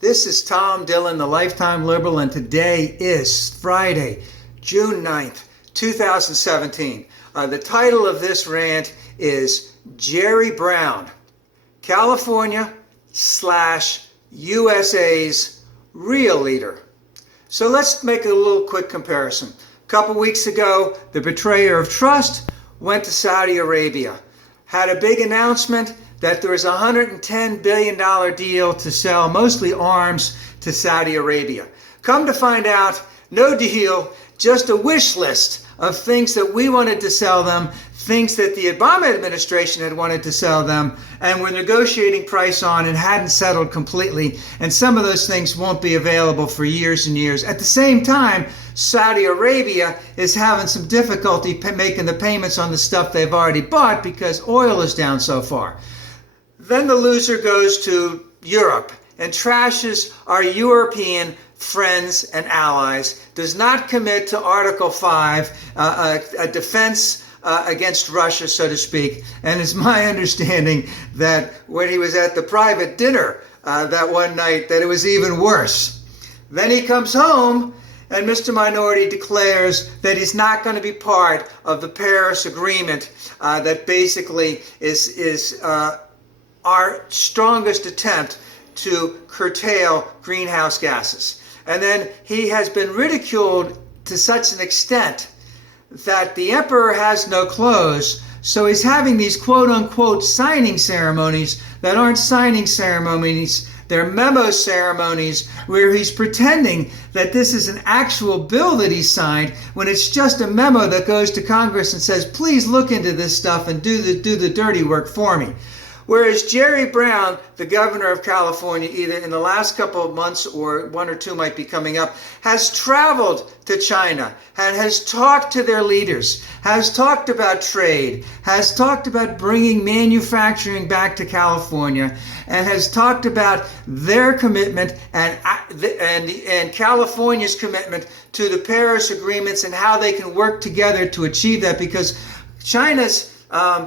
This is Tom Dillon, the Lifetime Liberal, and today is Friday, June 9th, 2017. The title of this rant is Jerry Brown, California / USA's real leader. So let's make a little quick comparison. A couple weeks ago, the betrayer of trust went to Saudi Arabia, had a big announcement that there was a $110 billion deal to sell mostly arms to Saudi Arabia. Come to find out, no deal, just a wish list of things that we wanted to sell them, things that the Obama administration had wanted to sell them, and were negotiating price on and hadn't settled completely. And some of those things won't be available for years and years. At the same time, Saudi Arabia is having some difficulty making the payments on the stuff they've already bought because oil is down so far. Then the loser goes to Europe and trashes our European friends and allies, does not commit to Article 5, a defense against Russia, so to speak. And it's my understanding that when he was at the private dinner that one night, that it was even worse. Then he comes home and Mr. Minority declares that he's not going to be part of the Paris Agreement that basically is our strongest attempt to curtail greenhouse gases. And then he has been ridiculed to such an extent that the emperor has no clothes, so he's having these quote-unquote signing ceremonies that aren't signing ceremonies, they're memo ceremonies where he's pretending that this is an actual bill that he signed when it's just a memo that goes to Congress and says, please look into this stuff and do the dirty work for me. Whereas Jerry Brown, the governor of California, either in the last couple of months or one or two might be coming up, has traveled to China and has talked to their leaders, has talked about trade, has talked about bringing manufacturing back to California, and has talked about their commitment and California's commitment to the Paris agreements and how they can work together to achieve that, because China's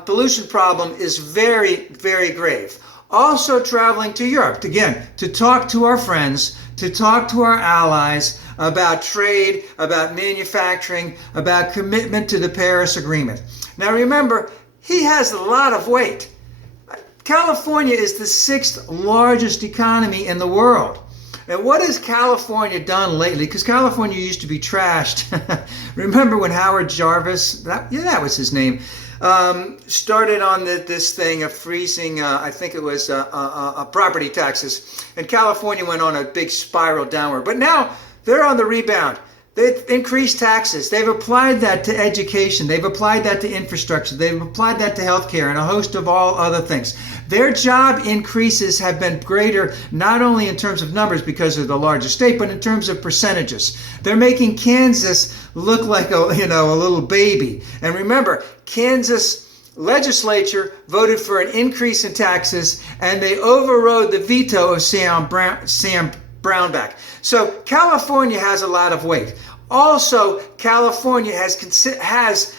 pollution problem is very, very grave. Also traveling to Europe, again, to talk to our friends, to talk to our allies about trade, about manufacturing, about commitment to the Paris Agreement. Now remember, he has a lot of weight. California is the 6th largest economy in the world. And what has California done lately? Because California used to be trashed. Remember when Howard Jarvis, that was his name, started on this thing of freezing, I think it was property taxes. And California went on a big spiral downward. But now they're on the rebound. They've increased taxes. They've applied that to education. They've applied that to infrastructure. They've applied that to healthcare and a host of all other things. Their job increases have been greater, not only in terms of numbers because of the larger state, but in terms of percentages. They're making Kansas look like a little baby. And remember, Kansas legislature voted for an increase in taxes, and they overrode the veto of Sam Brownback. So California has a lot of weight. Also, California has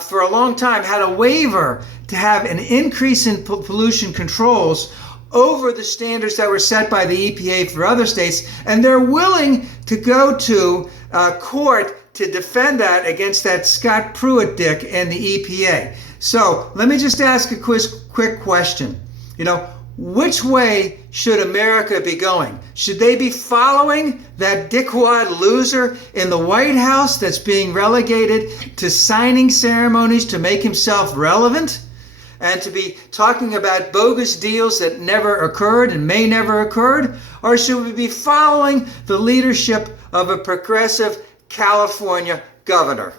for a long time had a waiver to have an increase in pollution controls over the standards that were set by the EPA for other states, and they're willing to go to court to defend that against that Scott Pruitt dick and the EPA. So let me just ask a quick question. Which way should America be going? Should they be following that dickwad loser in the White House that's being relegated to signing ceremonies to make himself relevant and to be talking about bogus deals that never occurred and may never occurred? Or should we be following the leadership of a progressive California governor?